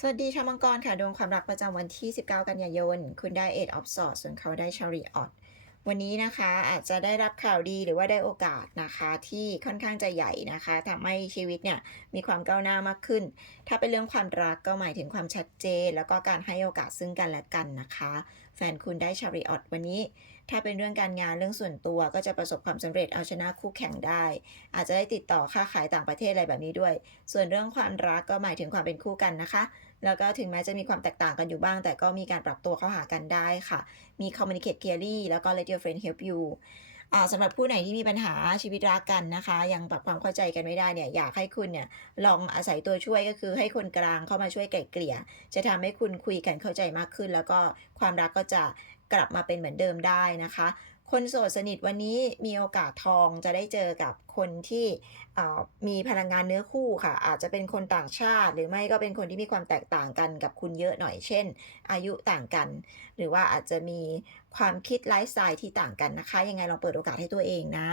สวัสดีชาวมังกรค่ะดวงความรักประจำวันที่ 19 กันยายน คุณได้เอ็ดออฟสอดส่วนเขาได้ชารีออท วันนี้นะคะอาจจะได้รับข่าวดีหรือว่าได้โอกาสนะคะที่ค่อนข้างจะใหญ่นะคะทำให้ชีวิตเนี่ยมีความก้าวหน้ามากขึ้น ถ้าเป็นเรื่องความรักก็หมายถึงความชัดเจน แล้วก็การให้โอกาสซึ่งกันและกันนะคะ แฟนคุณได้ Chariot วันนี้ ถ้าเป็นเรื่องการงานเรื่องส่วนตัวก็จะประสบความสำเร็จเอาชนะคู่แข่งได้ อาจจะได้ติดต่อค้าขายต่างประเทศอะไรแบบนี้ด้วย ส่วนเรื่องความรักก็หมายถึงความเป็นคู่กันนะคะแล้วก็ถึงแม้จะมีความแตกต่างกันอยู่บ้าง แต่ก็มีการปรับตัวเข้าหากันได้ค่ะ มี communicate clearly แล้วก็ let your friend help you อ่าสำหรับผู้ไหนที่มีปัญหาชีวิตรักกันนะคะ ยังปรับความเข้าใจกันไม่ได้เนี่ยอยากให้คุณเนี่ยลองอาศัยตัวช่วยก็คือให้คนกลางเข้ามาช่วยไกล่เกลี่ย จะทำให้คุณคุยกันเข้าใจมากขึ้น แล้วก็ความรักก็จะกลับมาเป็นเหมือนเดิมได้นะคะ คนโสดสนิทวันนี้มีโอกาสทองจะได้เจอกับคนที่มีพลังงานเนื้อคู่ค่ะ อาจจะเป็นคนต่างชาติ หรือไม่ก็เป็นคนที่มีความแตกต่างกันกับคุณเยอะหน่อยเช่น อายุต่างกัน หรือว่าอาจจะมีความคิดไลฟ์สไตล์ที่ต่างกันนะคะ ยังไงลองเปิดโอกาสให้ตัวเองนะ